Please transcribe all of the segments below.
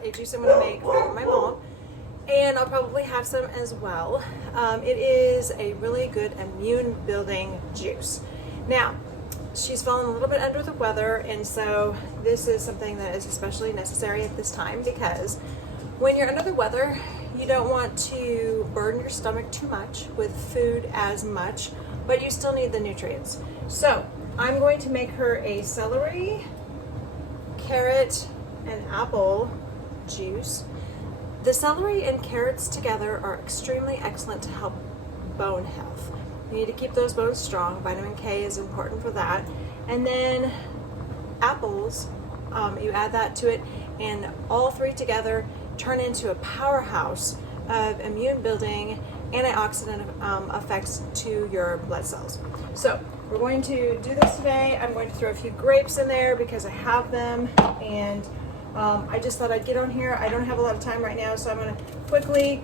got a juice I'm going to make for my mom, and I'll probably have some as well. It is a really good immune building juice. Now, she's fallen a little bit under the weather, and so this is something that is especially necessary at this time, because when you're under the weather, you don't want to burden your stomach too much with food as much, but you still need the nutrients. So I'm going to make her a celery, carrot, and apple juice. The celery and carrots together are extremely excellent to help bone health. You need to keep those bones strong. Vitamin K is important for that. And then apples, you add that to it, and all three together turn into a powerhouse of immune building antioxidant effects to your blood cells. So we're going to do this today. I'm going to throw a few grapes in there because I have them, and I just thought I'd get on here. I don't have a lot of time right now, so I'm going to quickly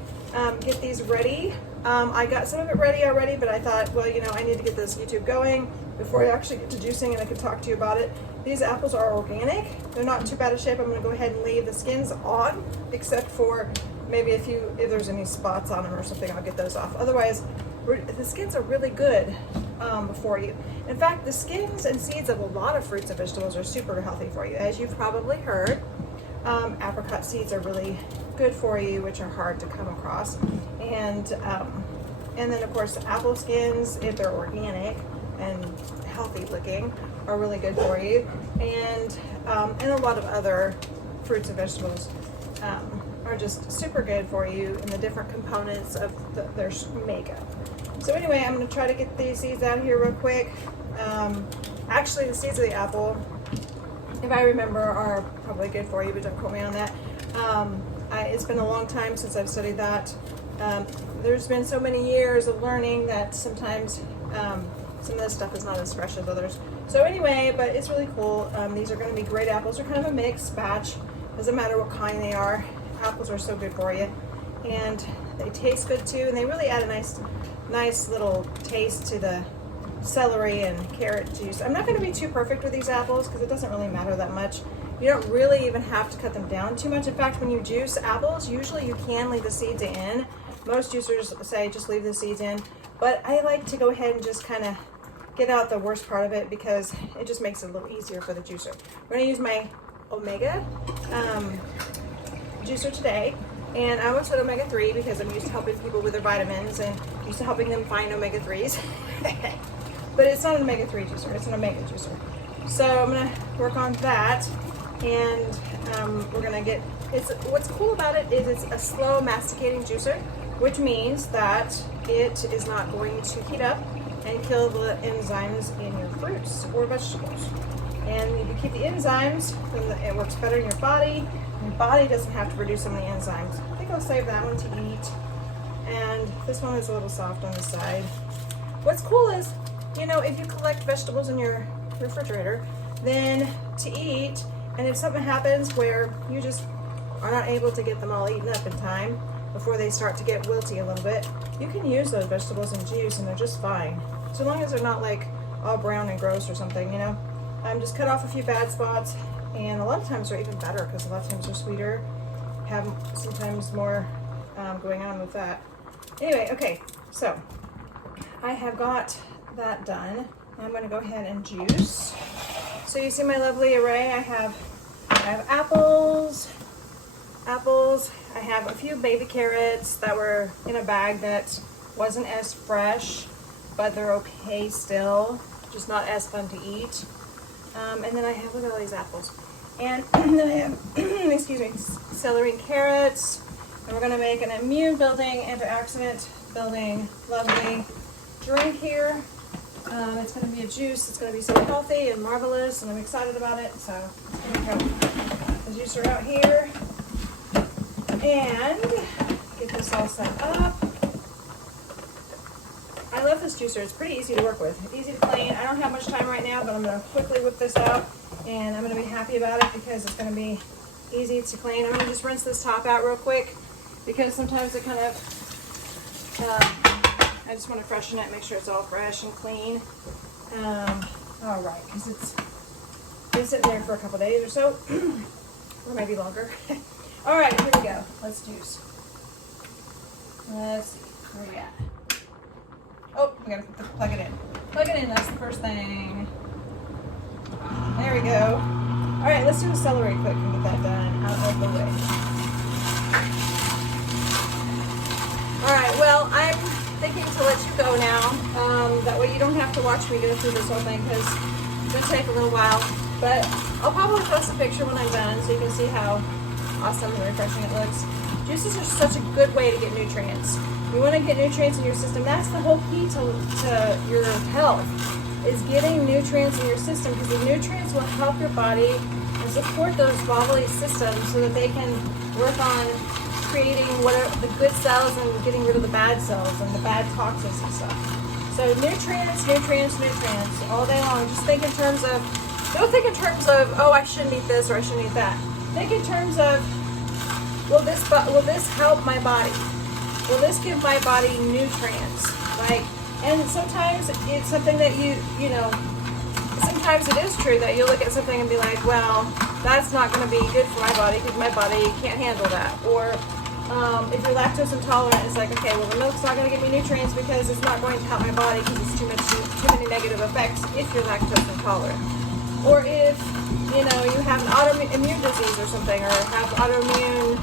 get these ready. I got some of it ready already, but I thought, well, you know, I need to get this YouTube going before I actually get to juicing and I can talk to you about it. These apples are organic. They're not too bad a shape. I'm going to go ahead and leave the skins on, except for maybe a few, if there's any spots on them or something, I'll get those off. Otherwise, the skins are really good for you. In fact, the skins and seeds of a lot of fruits and vegetables are super healthy for you. As you've probably heard, apricot seeds are really good for you, which are hard to come across. And then of course apple skins, if they're organic and healthy looking, are really good for you. And a lot of other fruits and vegetables are just super good for you in the different components of their makeup. So anyway, I'm going to try to get these seeds out here real quick. Actually, the seeds of the apple, if I remember, are probably good for you, but don't quote me on that. It's been a long time since I've studied that. There's been so many years of learning that sometimes some of this stuff is not as fresh as others. So anyway, but it's really cool. These are going to be great apples. They're kind of a mixed batch. Doesn't matter what kind they are. Apples are so good for you, and they taste good too. And they really add a nice little taste to the celery and carrot juice. I'm not going to be too perfect with these apples because it doesn't really matter that much. You don't really even have to cut them down too much. In fact, when you juice apples, usually you can leave the seeds in. Most juicers say just leave the seeds in, but I like to go ahead and just kind of get out the worst part of it because it just makes it a little easier for the juicer. We're going to use my omega juicer today, and I almost said omega-3 because I'm used to helping people with their vitamins and used to helping them find omega-3s. But it's not an omega-3 juicer, it's an omega juicer. So I'm going to work on that, and we're going to get, what's cool about it is it's a slow masticating juicer, which means that it is not going to heat up and kill the enzymes in your fruits or vegetables. And if you keep the enzymes, then it works better in your body. Your body doesn't have to produce some of the enzymes. I think I'll save that one to eat. And this one is a little soft on the side. What's cool is, you know, if you collect vegetables in your refrigerator, then to eat, and if something happens where you just are not able to get them all eaten up in time before they start to get wilty a little bit, you can use those vegetables in juice and they're just fine. So long as they're not like all brown and gross or something, you know. Just cut off a few bad spots, and a lot of times they're even better because a lot of times they're sweeter, have sometimes more going on with that. Anyway, okay, so I have got that done. I'm going to go ahead and juice. So you see my lovely array. I have apples. I have a few baby carrots that were in a bag that wasn't as fresh, but they're okay still, just not as fun to eat. And then I have, look at all these apples. And then I have, excuse me, celery and carrots. And we're gonna make an immune building, antioxidant building, lovely drink here. It's gonna be a juice. It's gonna be so healthy and marvelous, and I'm excited about it. So I'm gonna throw the juicer out here and get this all set up. I love this juicer. It's pretty easy to work with. It's easy to clean. I don't have much time right now, but I'm going to quickly whip this out, and I'm going to be happy about it because it's going to be easy to clean. I'm going to just rinse this top out real quick because sometimes it kind of, I just want to freshen it, make sure it's all fresh and clean. All right, because it's been sitting there for a couple days or so, or maybe longer. All right, here we go. Let's juice. Let's see. Where we at? Oh, we gotta plug it in. Plug it in, that's the first thing. There we go. All right, let's do a celery quick and get that done out of the way. All right, well, I'm thinking to let you go now. That way you don't have to watch me go through this whole thing because it's gonna take a little while. But I'll probably post a picture when I'm done so you can see how awesome and refreshing it looks. Juices are such a good way to get nutrients. You want to get nutrients in your system. That's the whole key to your health, is getting nutrients in your system, because the nutrients will help your body and support those bodily systems so that they can work on creating whatever the good cells and getting rid of the bad cells and the bad toxins and stuff. So nutrients, nutrients, nutrients all day long. Just think in terms of, don't think in terms of, oh, I shouldn't eat this or I shouldn't eat that. Think in terms of, will this help my body? Will this give my body nutrients? Like, and sometimes it's something that you know, sometimes it is true that you look at something and be like, well, that's not going to be good for my body because my body can't handle that. Or if you're lactose intolerant, it's like, okay, well, the milk's not going to give me nutrients because it's not going to help my body because it's too many negative effects if you're lactose intolerant. Or if, you know, you have an autoimmune disease or something, or have autoimmune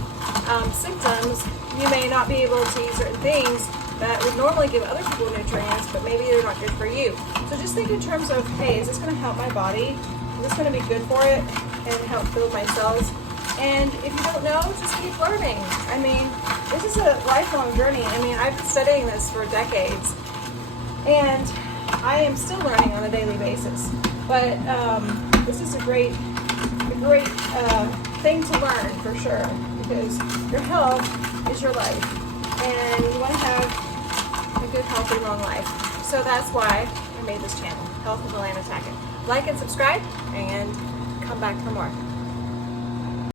symptoms, you may not be able to eat certain things that would normally give other people nutrients, but maybe they're not good for you. So just think in terms of, hey, is this going to help my body? Is this going to be good for it and help build my cells? And if you don't know, just keep learning. I mean, this is a lifelong journey. I mean, I've been studying this for decades, and I am still learning on a daily basis. But this is a great thing to learn for sure, because your health is your life, and you want to have a good, healthy, long life. So that's why I made this channel, Health with Atlanta Tackett. Like and subscribe, and come back for more.